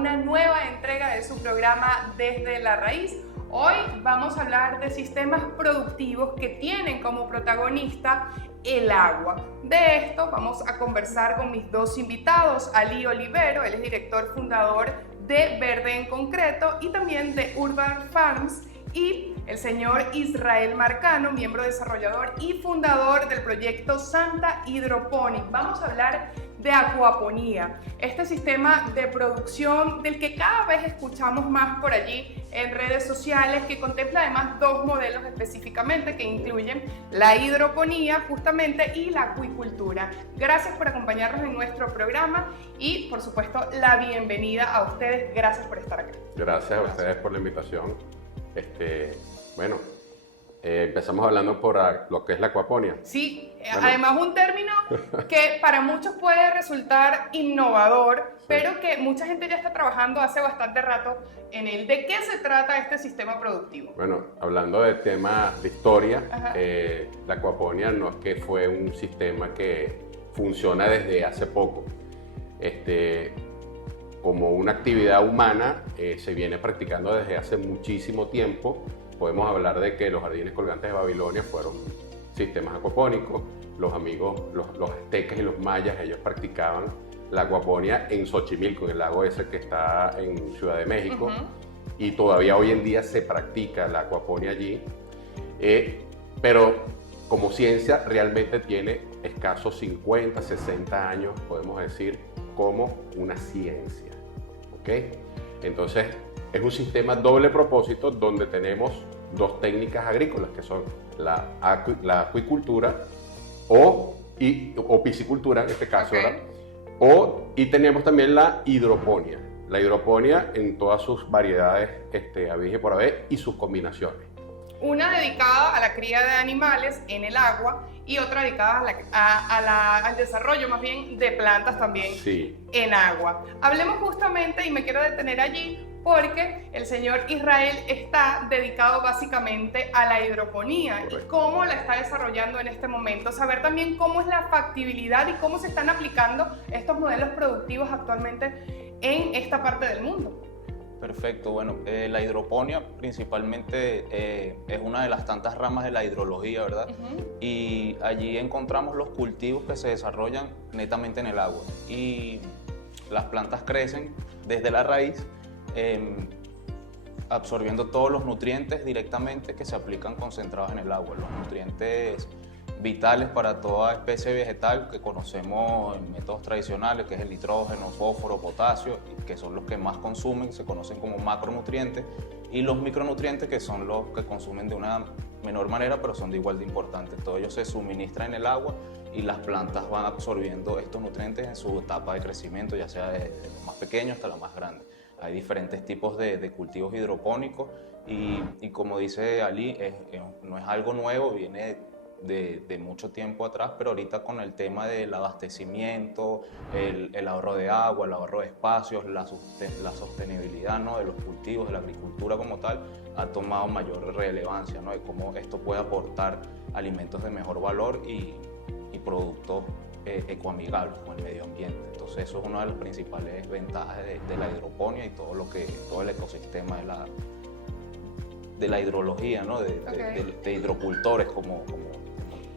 una nueva entrega de su programa Desde la Raíz. Hoy vamos a hablar de sistemas productivos que tienen como protagonista el agua. De esto vamos a conversar con mis dos invitados, Ali Olivero, él es director fundador de Verde en Concreto y también de Urban Farms, y el señor Israel Marcano, miembro desarrollador y fundador del proyecto Santa Hydroponic. Vamos a hablar de acuaponía, este sistema de producción del que cada vez escuchamos más por allí en redes sociales, que contempla además dos modelos específicamente que incluyen la hidroponía justamente y la acuicultura. Gracias por acompañarnos en nuestro programa y por supuesto la bienvenida a ustedes. Gracias por estar acá. Gracias a ustedes por la invitación. Empezamos hablando por lo que es la acuaponía. Sí, bueno. Además un término que para muchos puede resultar innovador, sí, pero que mucha gente ya está trabajando hace bastante rato en él. ¿De qué se trata este sistema productivo? Bueno, hablando de temas de historia, la acuaponía no es que fue un sistema que funciona desde hace poco. Como una actividad humana se viene practicando desde hace muchísimo tiempo. Podemos hablar de que los jardines colgantes de Babilonia fueron sistemas acuapónicos. Los aztecas y los mayas, ellos practicaban la acuaponía en Xochimilco, en el lago ese que está en Ciudad de México. Y todavía hoy en día se practica la acuaponía allí. Pero como ciencia realmente tiene escasos 50, 60 años, podemos decir, como una ciencia. ¿Okay? Entonces, es un sistema doble propósito donde tenemos dos técnicas agrícolas que son la acuicultura o piscicultura en este caso, ¿verdad? Y tenemos también la hidroponía. La hidroponía en todas sus variedades habidas y por haber y sus combinaciones. Una dedicada a la cría de animales en el agua y otra dedicada al desarrollo más bien de plantas también en agua. Hablemos justamente, y me quiero detener allí, porque el señor Israel está dedicado básicamente a la hidroponía. Correcto. Y cómo la está desarrollando en este momento. Saber también cómo es la factibilidad y cómo se están aplicando estos modelos productivos actualmente en esta parte del mundo. Perfecto, bueno, la hidroponía principalmente es una de las tantas ramas de la hidrología, ¿verdad? Y allí encontramos los cultivos que se desarrollan netamente en el agua y las plantas crecen desde la raíz absorbiendo todos los nutrientes directamente que se aplican concentrados en el agua, los nutrientes vitales para toda especie vegetal que conocemos en métodos tradicionales, que es el nitrógeno, fósforo, potasio, que son los que más consumen, se conocen como macronutrientes, y los micronutrientes, que son los que consumen de una menor manera, pero son de igual de importantes. Todo ello se suministra en el agua y las plantas van absorbiendo estos nutrientes en su etapa de crecimiento, ya sea de lo más pequeño hasta lo más grande. Hay diferentes tipos de cultivos hidropónicos y como dice Ali, no es algo nuevo, viene de mucho tiempo atrás, pero ahorita con el tema del abastecimiento, el ahorro de agua, el ahorro de espacios, la sostenibilidad, ¿no?, de los cultivos, de la agricultura como tal, ha tomado mayor relevancia, ¿no?, de cómo esto puede aportar alimentos de mejor valor y productos ecoamigables con el medio ambiente. Entonces eso es una de las principales ventajas de la hidroponía y todo el ecosistema de la hidrología, ¿no?, de hidrocultores como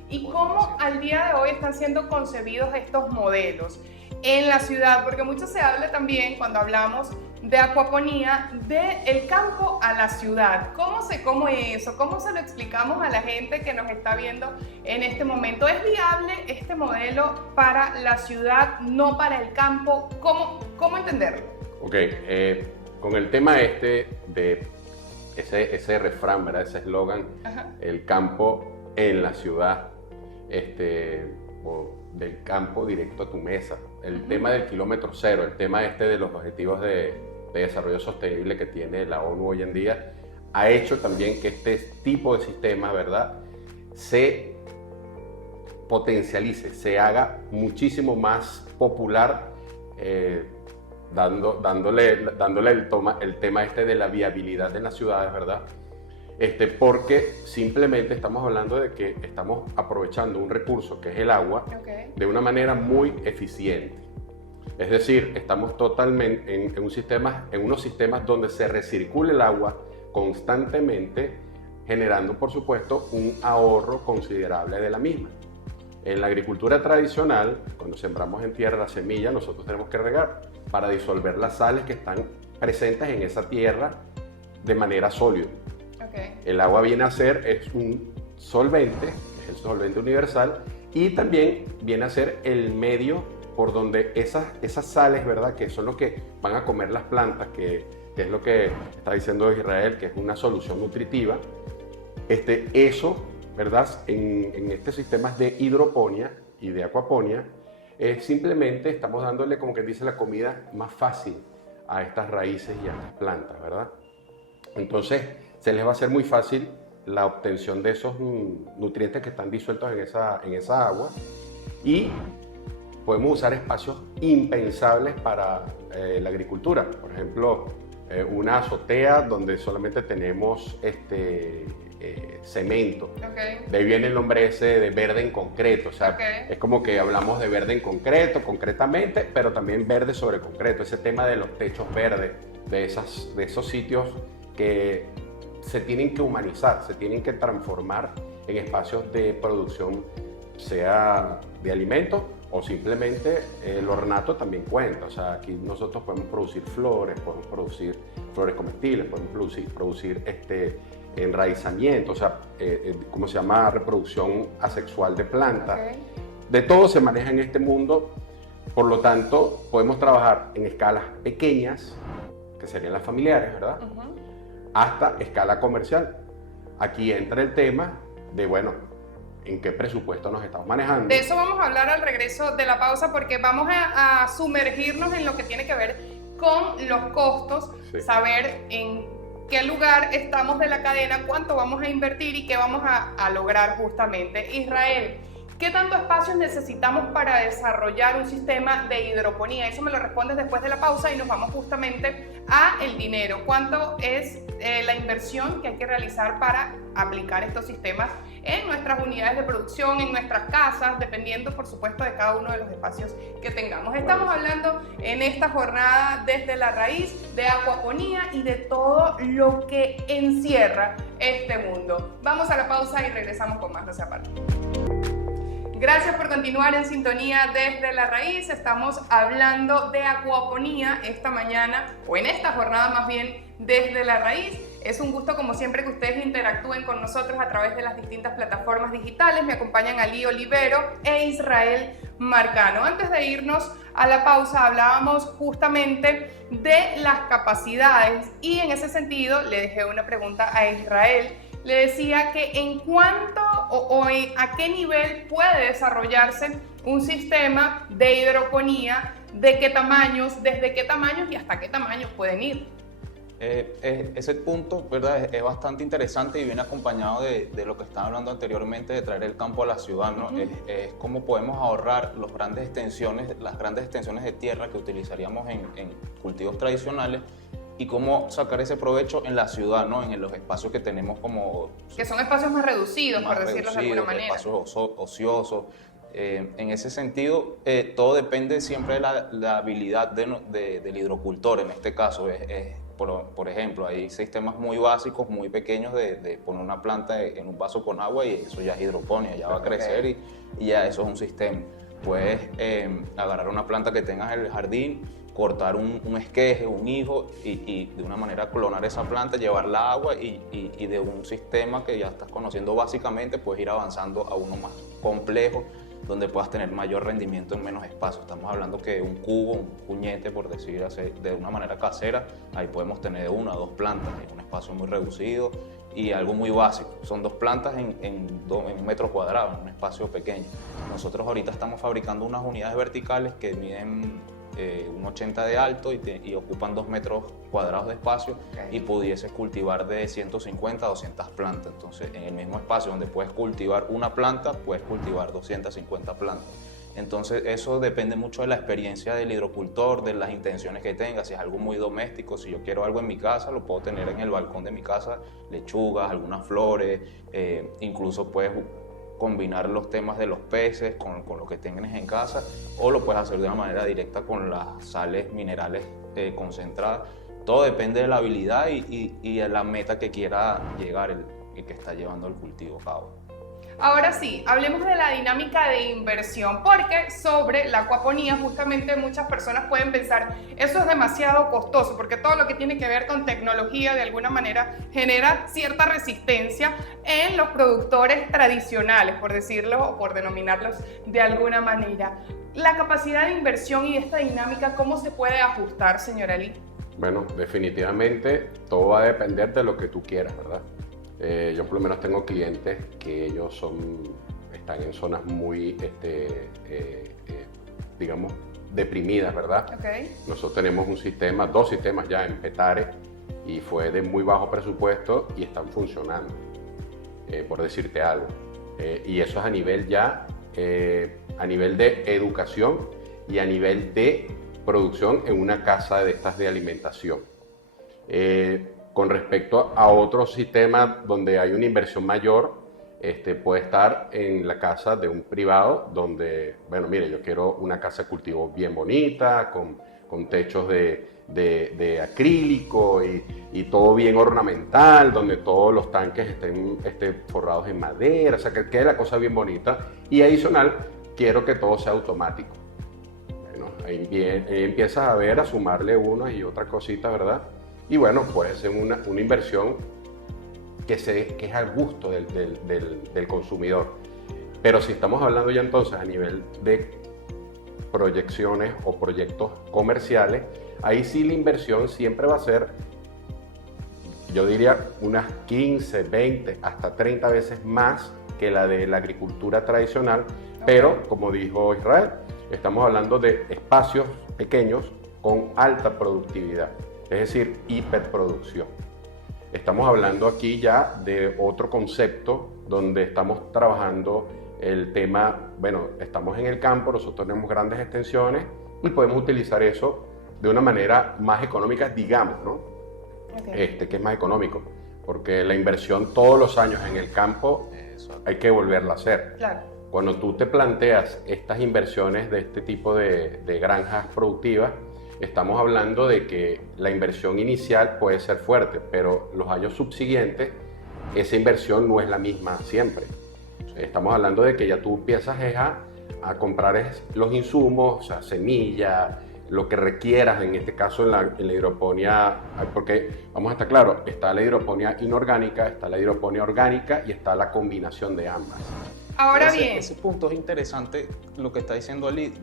¿Y cómo al día de hoy están siendo concebidos estos modelos en la ciudad? Porque mucho se habla también, cuando hablamos de acuaponía, del campo a la ciudad. ¿Cómo se come eso? ¿Cómo se lo explicamos a la gente que nos está viendo en este momento? ¿Es viable este modelo para la ciudad, no para el campo? ¿Cómo entenderlo? Ok, con el tema de ese refrán, ¿verdad? Ese eslogan, el campo en la ciudad, o del campo directo a tu mesa. El tema del kilómetro cero, el tema de los objetivos de desarrollo sostenible que tiene la ONU hoy en día, ha hecho también que este tipo de sistemas, ¿verdad?, se potencialice, se haga muchísimo más popular, dándole el tema de la viabilidad en las ciudades, ¿verdad? Porque simplemente estamos hablando de que estamos aprovechando un recurso que es el agua de una manera muy eficiente. Es decir, estamos totalmente en unos sistemas donde se recircula el agua constantemente, generando, por supuesto, un ahorro considerable de la misma. En la agricultura tradicional, cuando sembramos en tierra la semilla, nosotros tenemos que regar para disolver las sales que están presentes en esa tierra de manera sólida. Okay. El agua viene a ser es un solvente, es el solvente universal, y también viene a ser el medio por donde esas sales, ¿verdad?, que son lo que van a comer las plantas, que es lo que está diciendo Israel, que es una solución nutritiva. Eso, ¿verdad?, en estos sistemas de hidroponía y de acuaponía, simplemente estamos dándole, como quien dice, la comida más fácil a estas raíces y a estas plantas, ¿verdad? Entonces, se les va a hacer muy fácil la obtención de esos nutrientes que están disueltos en esa agua, y podemos usar espacios impensables para la agricultura. Por ejemplo, una azotea donde solamente tenemos cemento. Okay. De ahí viene el nombre ese de verde en concreto. O sea, Okay. es como que hablamos de verde en concreto, concretamente, pero también verde sobre concreto. Ese tema de los techos verdes, de esos sitios que se tienen que humanizar, se tienen que transformar en espacios de producción, sea de alimentos o simplemente el ornato también cuenta. O sea, aquí nosotros podemos producir flores comestibles, podemos producir enraizamiento, o sea, ¿cómo se llama? Reproducción asexual de plantas. Okay. De todo se maneja en este mundo, por lo tanto, podemos trabajar en escalas pequeñas, que serían las familiares, ¿verdad? Uh-huh. Hasta escala comercial. Aquí entra el tema de, bueno, ¿en qué presupuesto nos estamos manejando? De eso vamos a hablar al regreso de la pausa, porque vamos a sumergirnos en lo que tiene que ver con los costos, Sí. saber en qué lugar estamos de la cadena, cuánto vamos a invertir y qué vamos a lograr justamente. Israel, ¿qué tanto espacio necesitamos para desarrollar un sistema de hidroponía? Eso me lo respondes después de la pausa y nos vamos justamente a el dinero. ¿Cuánto es la inversión que hay que realizar para aplicar estos sistemas en nuestras unidades de producción, en nuestras casas, dependiendo, por supuesto, de cada uno de los espacios que tengamos? Estamos hablando en esta jornada desde la raíz de acuaponía y de todo lo que encierra este mundo. Vamos a la pausa y regresamos con más, no se aparten. Gracias por continuar en sintonía desde la raíz. Estamos hablando de acuaponía esta mañana, o en esta jornada más bien, desde la raíz. Es un gusto, como siempre, que ustedes interactúen con nosotros a través de las distintas plataformas digitales. Me acompañan Ali Olivero e Israel Marcano. Antes de irnos a la pausa, hablábamos justamente de las capacidades, y en ese sentido le dejé una pregunta a Israel. Le decía que en cuánto o a qué nivel puede desarrollarse un sistema de hidroponía, de qué tamaños, desde qué tamaños y hasta qué tamaños pueden ir. Ese punto, ¿verdad?, es bastante interesante y viene acompañado de lo que estaba hablando anteriormente, de traer el campo a la ciudad, ¿no? Uh-huh. Es cómo podemos ahorrar las grandes extensiones de tierra que utilizaríamos en cultivos tradicionales, y cómo sacar ese provecho en la ciudad, ¿no?, en los espacios que tenemos como... Que son espacios más reducidos, por decirlo de alguna manera. Espacios ociosos. En ese sentido, todo depende siempre de la habilidad del hidrocultor. En este caso, por ejemplo, hay sistemas muy básicos, muy pequeños, de poner una planta en un vaso con agua, y eso ya es hidroponía, ya va a crecer, y ya eso es un sistema. Puedes agarrar una planta que tengas en el jardín, cortar un esqueje, un hijo, y de una manera clonar esa planta, llevarla a agua, y de un sistema que ya estás conociendo básicamente puedes ir avanzando a uno más complejo, donde puedas tener mayor rendimiento en menos espacio. Estamos hablando que un cubo, un puñete, por decir así, de una manera casera, ahí podemos tener 1 o 2 plantas en un espacio muy reducido, y algo muy básico. Son 2 plantas en 1 metro cuadrado, en un espacio pequeño. Nosotros ahorita estamos fabricando unas unidades verticales que miden un 80 de alto y ocupan 2 metros cuadrados de espacio, y pudieses cultivar de 150 a 200 plantas. Entonces, en el mismo espacio donde puedes cultivar una planta, puedes cultivar 250 plantas. Entonces, eso depende mucho de la experiencia del hidrocultor, de las intenciones que tenga. Si es algo muy doméstico, si yo quiero algo en mi casa, lo puedo tener en el balcón de mi casa, lechugas, algunas flores, incluso puedes combinar los temas de los peces con lo que tengas en casa, o lo puedes hacer de una manera directa con las sales minerales concentradas. Todo depende de la habilidad y de la meta que quiera llegar el que está llevando el cultivo a cabo. Ahora sí, hablemos de la dinámica de inversión, porque sobre la acuaponía justamente muchas personas pueden pensar, eso es demasiado costoso, porque todo lo que tiene que ver con tecnología de alguna manera genera cierta resistencia en los productores tradicionales, por decirlo o por denominarlos de alguna manera. La capacidad de inversión y esta dinámica, ¿cómo se puede ajustar, señor Ali? Bueno, definitivamente todo va a depender de lo que tú quieras, ¿verdad? Yo por lo menos tengo clientes que ellos están en zonas muy, digamos, deprimidas, ¿verdad? Okay. Nosotros tenemos dos sistemas ya en Petare y fue de muy bajo presupuesto y están funcionando, por decirte algo. Y eso es a nivel a nivel de educación y a nivel de producción en una casa de estas de alimentación. Con respecto a otros sistemas donde hay una inversión mayor, puede estar en la casa de un privado donde, bueno, mire, yo quiero una casa de cultivo bien bonita, con techos de acrílico y todo bien ornamental, donde todos los tanques estén forrados en madera, o sea, que quede la cosa bien bonita. Y adicional, quiero que todo sea automático. Bueno, ahí empiezas a sumarle unas y otras cositas, ¿verdad? Y bueno, puede ser una inversión que es al gusto del consumidor. Pero si estamos hablando ya entonces a nivel de proyecciones o proyectos comerciales, ahí sí la inversión siempre va a ser, yo diría, unas 15, 20, hasta 30 veces más que la de la agricultura tradicional. Pero, como dijo Israel, estamos hablando de espacios pequeños con alta productividad. Es decir, hiperproducción. Estamos hablando aquí ya de otro concepto donde estamos trabajando el tema, bueno, estamos en el campo, nosotros tenemos grandes extensiones y podemos utilizar eso de una manera más económica, digamos, ¿no? Okay. Que es más económico, porque la inversión todos los años en el campo hay que volverla a hacer. Claro. Cuando tú te planteas estas inversiones de este tipo de granjas productivas, estamos hablando de que la inversión inicial puede ser fuerte, pero los años subsiguientes esa inversión no es la misma siempre. Estamos hablando de que ya tú empiezas a comprar los insumos, o sea, semilla, lo que requieras, en este caso en la hidroponía, porque vamos a estar claros, está la hidroponía inorgánica, está la hidroponía orgánica y está la combinación de ambas. Ahora bien, ese punto es interesante lo que está diciendo Ali,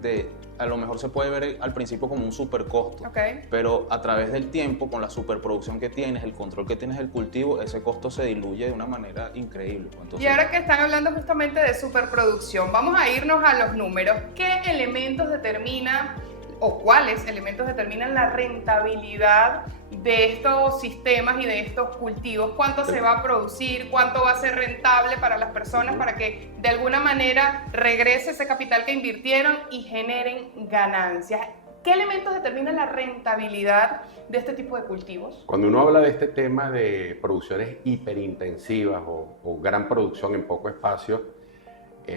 a lo mejor se puede ver al principio como un supercosto, okay, pero a través del tiempo, con la superproducción que tienes, el control que tienes del cultivo, ese costo se diluye de una manera increíble. Entonces, y ahora que están hablando justamente de superproducción, vamos a irnos a los números. ¿Qué elementos determinan o cuáles elementos determinan la rentabilidad de estos sistemas y de estos cultivos? ¿Cuánto se va a producir? ¿Cuánto va a ser rentable para las personas para que de alguna manera regrese ese capital que invirtieron y generen ganancias? ¿Qué elementos determinan la rentabilidad de este tipo de cultivos? Cuando uno habla de este tema de producciones hiperintensivas o gran producción en poco espacio,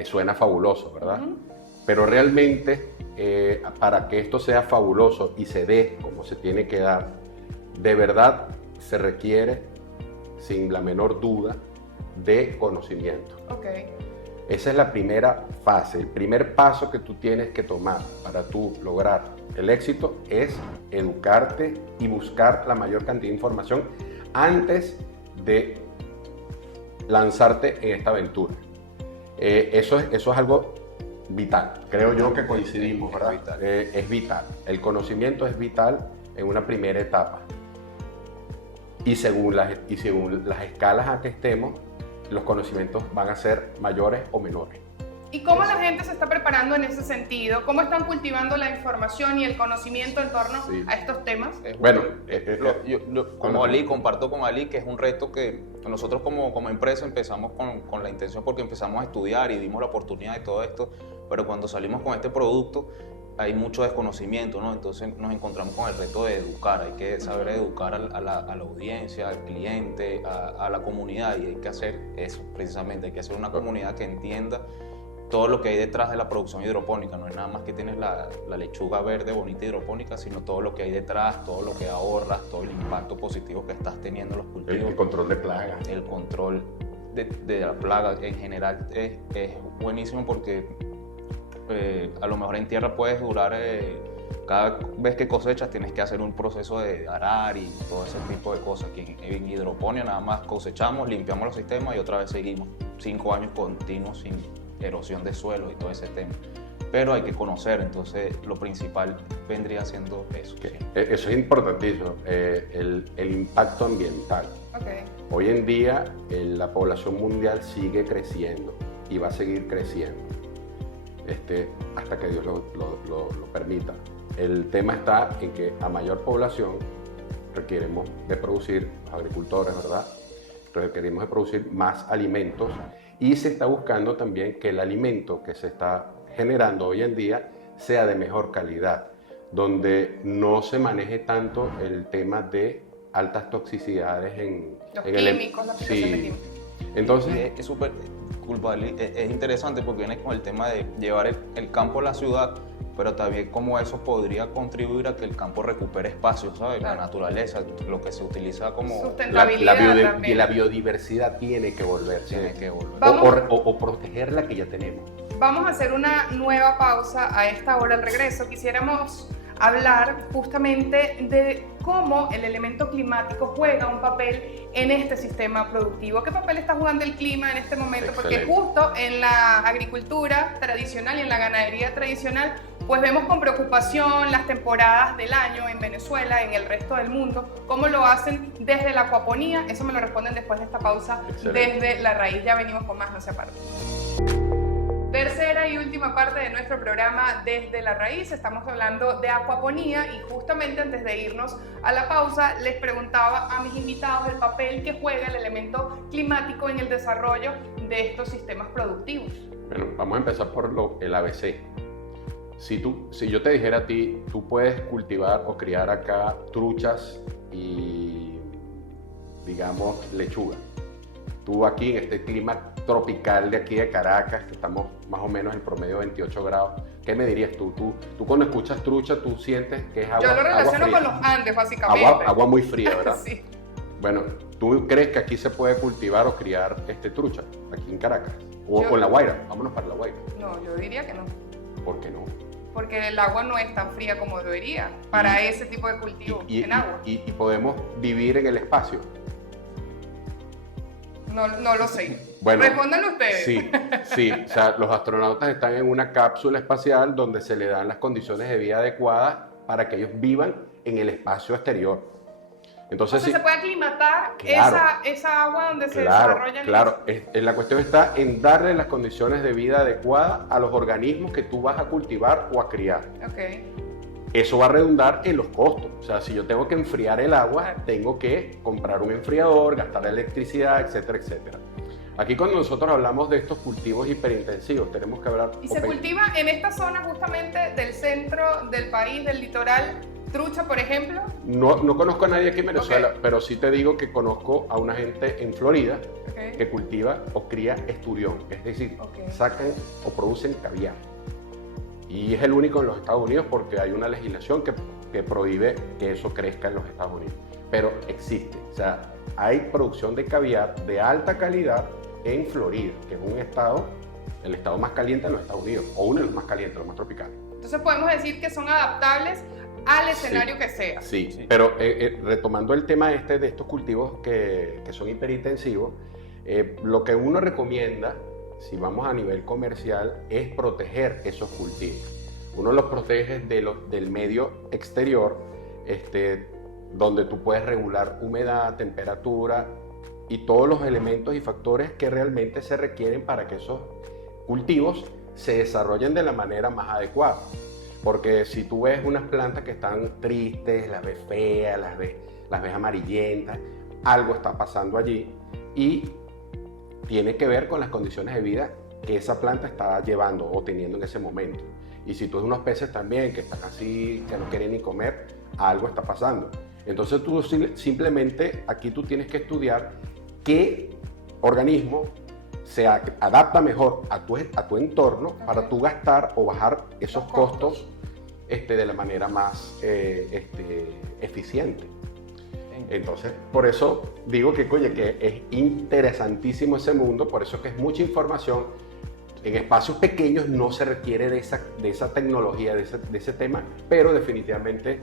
suena fabuloso, ¿verdad? Pero realmente, para que esto sea fabuloso y se dé como se tiene que dar, de verdad se requiere, sin la menor duda, de conocimiento. Okay. Esa es la primera fase, el primer paso que tú tienes que tomar para tú lograr el éxito es educarte y buscar la mayor cantidad de información antes de lanzarte en esta aventura. Eso es algo vital, creo yo que coincidimos, ¿verdad? Es vital, el conocimiento es vital en una primera etapa y según las escalas a que estemos, los conocimientos van a ser mayores o menores. ¿Y cómo la gente se está preparando en ese sentido? ¿Cómo están cultivando la información y el conocimiento en torno a estos temas? Bueno, como Ali, comparto con Ali que es un reto que nosotros como empresa empezamos con la intención porque empezamos a estudiar y vimos la oportunidad de todo esto, pero cuando salimos con este producto hay mucho desconocimiento, ¿no? Entonces nos encontramos con el reto de educar, hay que saber educar a la audiencia, al cliente, a la comunidad, y hay que hacer eso precisamente, hay que hacer una comunidad que entienda todo lo que hay detrás de la producción hidropónica. No es nada más que tienes la lechuga verde bonita hidropónica, sino todo lo que hay detrás, todo lo que ahorras, todo el impacto positivo que estás teniendo en los cultivos. El control de plagas. El control de la plaga en general es buenísimo, porque a lo mejor en tierra puedes durar, cada vez que cosechas tienes que hacer un proceso de arar y todo ese tipo de cosas. Aquí en hidroponía nada más cosechamos, limpiamos los sistemas y otra vez seguimos 5 años continuos sin erosión de suelo y todo ese tema. Pero hay que conocer, entonces lo principal vendría siendo eso. Eso es importantísimo, el impacto ambiental. Okay. Hoy en día la población mundial sigue creciendo y va a seguir creciendo hasta que Dios lo permita. El tema está en que a mayor población requerimos de producir, los agricultores, ¿verdad? Requerimos de producir más alimentos, y se está buscando también que el alimento que se está generando hoy en día sea de mejor calidad, donde no se maneje tanto el tema de altas toxicidades en los químicos, la aplicación de químicos. Entonces es súper culpable, es interesante porque viene con el tema de llevar el campo a la ciudad, pero también cómo eso podría contribuir a que el campo recupere espacio, ¿sabes? Claro. La naturaleza, lo que se utiliza como... Sustentabilidad también. la biodiversidad tiene que volverse. Tiene que volver. O proteger la que ya tenemos. Vamos a hacer una nueva pausa a esta hora. Al regreso quisiéramos hablar justamente de cómo el elemento climático juega un papel en este sistema productivo. ¿Qué papel está jugando el clima en este momento? Excelente. Porque justo en la agricultura tradicional y en la ganadería tradicional, pues vemos con preocupación las temporadas del año en Venezuela, en el resto del mundo, cómo lo hacen desde la acuaponía. Eso me lo responden después de esta pausa. Excelente. Desde la raíz. Ya venimos con más, no se aparten. Tercera y última parte de nuestro programa Desde la Raíz. Estamos hablando de acuaponía, y justamente antes de irnos a la pausa les preguntaba a mis invitados el papel que juega el elemento climático en el desarrollo de estos sistemas productivos. Bueno, vamos a empezar por el ABC. Si yo te dijera a ti, tú puedes cultivar o criar acá truchas y, digamos, lechuga. Tú aquí en este clima tropical de aquí de Caracas, que estamos más o menos en promedio de 28 grados, ¿qué me dirías tú? Tú cuando escuchas trucha, tú sientes que es agua fría. Yo lo relaciono con los Andes, básicamente. Agua muy fría, ¿verdad? Sí. Bueno, ¿tú crees que aquí se puede cultivar o criar trucha, aquí en Caracas? O en La Guaira, vámonos para La Guaira. No, yo diría que no. ¿Por qué no? Porque el agua no es tan fría como debería para ese tipo de cultivo en agua. Y podemos vivir en el espacio. No lo sé. Bueno, Respóndanlo ustedes. Sí. O sea, los astronautas están en una cápsula espacial donde se les dan las condiciones de vida adecuadas para que ellos vivan en el espacio exterior. Entonces se puede aclimatar claro, esa agua donde se desarrollan. Claro, la cuestión está en darle las condiciones de vida adecuadas a los organismos que tú vas a cultivar o a criar. Okay. Eso va a redundar en los costos. O sea, si yo tengo que enfriar el agua, Claro. tengo que comprar un enfriador, gastar electricidad, etcétera, etcétera. Aquí cuando nosotros hablamos de estos cultivos hiperintensivos, tenemos que hablar... Y se cultiva en esta zona justamente del centro del país, del litoral, trucha, por ejemplo. No conozco a nadie aquí en Venezuela, Okay. pero sí te digo que conozco a una gente en Florida Okay. que cultiva o cría esturión, es decir, Okay. sacan o producen caviar. Y es el único en los Estados Unidos porque hay una legislación que prohíbe que eso crezca en los Estados Unidos. Pero existe, o sea, hay producción de caviar de alta calidad en Florida, que es el estado más caliente de los Estados Unidos, o uno de los más calientes, los más tropicales. Entonces podemos decir que son adaptables al escenario que sea. Sí, pero retomando el tema de estos cultivos que son hiperintensivos, lo que uno recomienda, si vamos a nivel comercial, es proteger esos cultivos. Uno los protege del medio exterior, donde tú puedes regular humedad, temperatura y todos los elementos y factores que realmente se requieren para que esos cultivos se desarrollen de la manera más adecuada. Porque si tú ves unas plantas que están tristes, las ves feas, las ves amarillentas, algo está pasando allí y tiene que ver con las condiciones de vida que esa planta está llevando o teniendo en ese momento. Y si tú ves unos peces también que están así, que no quieren ni comer, algo está pasando. Entonces tú simplemente aquí tú tienes que estudiar qué organismo se adapta mejor a tu entorno para tú gastar o bajar esos costos de la manera más eficiente. Entonces, por eso digo que, oye, que es interesantísimo ese mundo, por eso que es mucha información. En espacios pequeños no se requiere de esa tecnología, de ese tema, pero definitivamente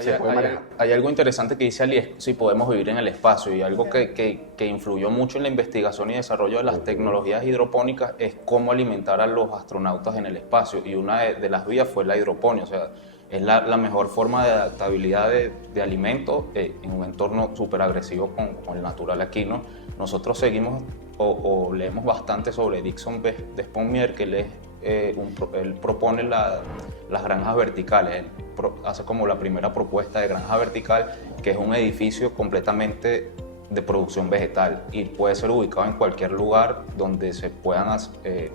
se puede manejar. Hay algo interesante que dice Ali, si podemos vivir en el espacio, y algo que influyó mucho en la investigación y desarrollo de las tecnologías hidropónicas es cómo alimentar a los astronautas en el espacio, y una de las vías fue la hidroponía, o sea, es la mejor forma de adaptabilidad de alimentos en un entorno súper agresivo con el natural aquí, ¿no? Nosotros seguimos o leemos bastante sobre Dixon Desponmier, que él propone las granjas verticales. Él hace como la primera propuesta de granja vertical, que es un edificio completamente de producción vegetal y puede ser ubicado en cualquier lugar donde se puedan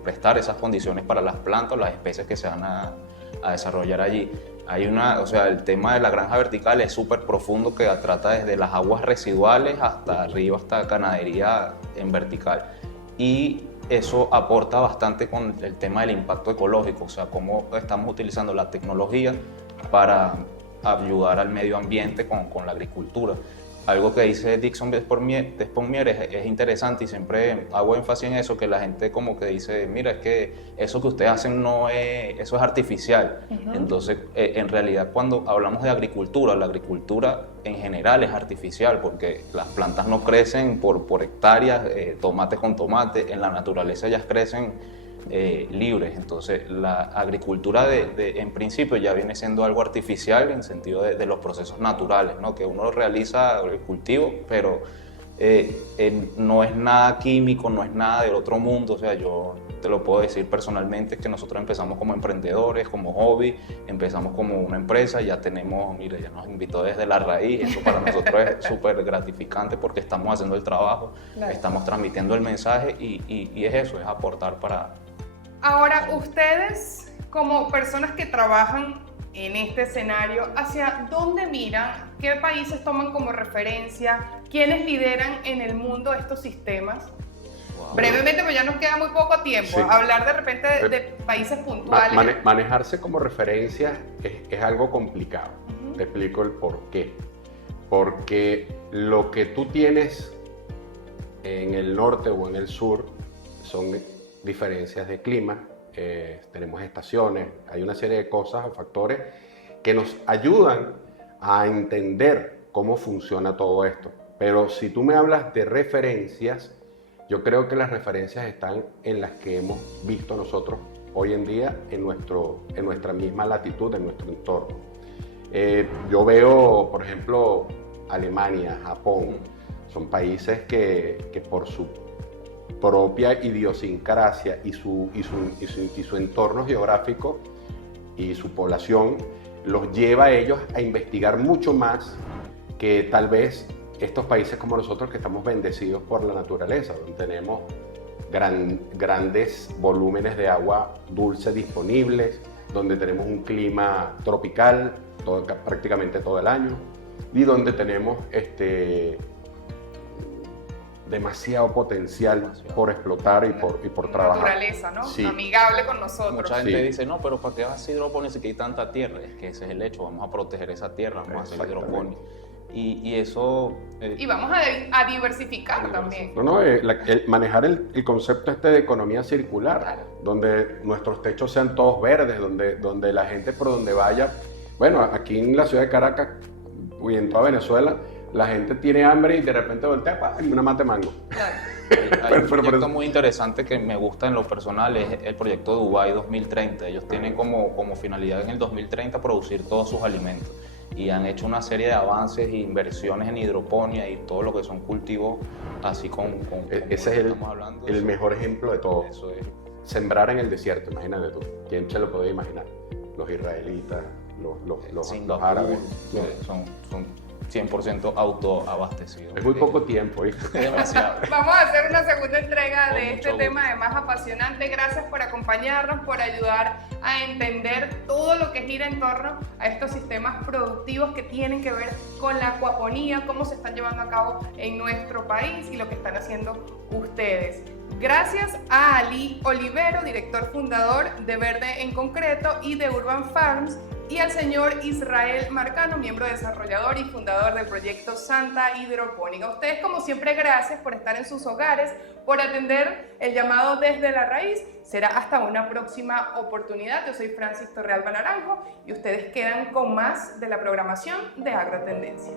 prestar esas condiciones para las plantas o las especies que se van a desarrollar allí. O sea, el tema de la granja vertical es súper profundo, que trata desde las aguas residuales hasta arriba, hasta ganadería en vertical. Y eso aporta bastante con el tema del impacto ecológico, o sea, cómo estamos utilizando la tecnología para ayudar al medio ambiente con la agricultura. Algo que dice Dixon Desponmier es interesante, y siempre hago énfasis en eso, que la gente como que dice, mira, es que eso que ustedes hacen eso es artificial. Entonces, en realidad, cuando hablamos de agricultura, la agricultura en general es artificial, porque las plantas no crecen por hectáreas, tomate con tomate, en la naturaleza ellas crecen libres. Entonces la agricultura en principio ya viene siendo algo artificial en el sentido de los procesos naturales, ¿no? Que uno realiza el cultivo, pero no es nada químico, no es nada del otro mundo. O sea, yo te lo puedo decir personalmente, que nosotros empezamos como emprendedores, como hobby, empezamos como una empresa, ya tenemos, mire, ya nos invitó desde la raíz. Eso para nosotros es súper gratificante, porque estamos haciendo el trabajo, estamos transmitiendo el mensaje, y es eso, es aportar para... Ahora, ustedes como personas que trabajan en este escenario, ¿hacia dónde miran? ¿Qué países toman como referencia? ¿Quiénes lideran en el mundo estos sistemas? Wow. Brevemente, pues ya nos queda muy poco tiempo. Sí. Hablar de repente de países puntuales. Manejarse como referencia es algo complicado. Te explico el por qué. Porque lo que tú tienes en el norte o en el sur son diferencias de clima, tenemos estaciones, hay una serie de cosas o factores que nos ayudan a entender cómo funciona todo esto. Pero si tú me hablas de referencias, yo creo que las referencias están en las que hemos visto nosotros hoy en día en nuestra misma latitud, en nuestro entorno. Yo veo, por ejemplo, Alemania, Japón, son países que por su propia idiosincrasia y su entorno geográfico y su población los lleva a ellos a investigar mucho más que tal vez estos países como nosotros, que estamos bendecidos por la naturaleza, donde tenemos grandes volúmenes de agua dulce disponibles, donde tenemos un clima tropical prácticamente todo el año, y donde tenemos demasiado potencial por explotar y por trabajar. Naturaleza, ¿no? Sí. Amigable con nosotros. Mucha gente dice, no, pero ¿para qué vas a hacer hidroponía si hay tanta tierra? Es que ese es el hecho, vamos a proteger esa tierra, vamos a hacer hidroponía. Y eso... y vamos a diversificar también. Manejar el concepto de economía circular, claro, donde nuestros techos sean todos verdes, donde la gente por donde vaya... Bueno, aquí en la ciudad de Caracas y en toda Venezuela, la gente tiene hambre y de repente voltea y una mate mango. Claro. Hay un proyecto muy interesante que me gusta en lo personal, es el proyecto Dubái 2030. Ellos tienen como finalidad en el 2030 producir todos sus alimentos, y han hecho una serie de avances e inversiones en hidroponía y todo lo que son cultivos así ese es el mejor ejemplo de todo. Eso es. Sembrar en el desierto, imagínate tú. ¿Quién se lo podía imaginar? Los israelitas, los árabes. Son 100% autoabastecido. Es muy poco tiempo, ¿viste? Es demasiado. Vamos a hacer una segunda entrega Con de mucho este gusto. tema además apasionante. Gracias por acompañarnos, por ayudar a entender todo lo que gira en torno a estos sistemas productivos que tienen que ver con la acuaponía, cómo se están llevando a cabo en nuestro país y lo que están haciendo ustedes. Gracias a Ali Olivero, director fundador de Verde en Concreto y de Urban Farms, y al señor Israel Marcano, miembro desarrollador y fundador del proyecto Santa Hidropónica. A ustedes, como siempre, gracias por estar en sus hogares, por atender el llamado desde la raíz. Será hasta una próxima oportunidad. Yo soy Francis Torrealba Naranjo y ustedes quedan con más de la programación de Agrotendencias.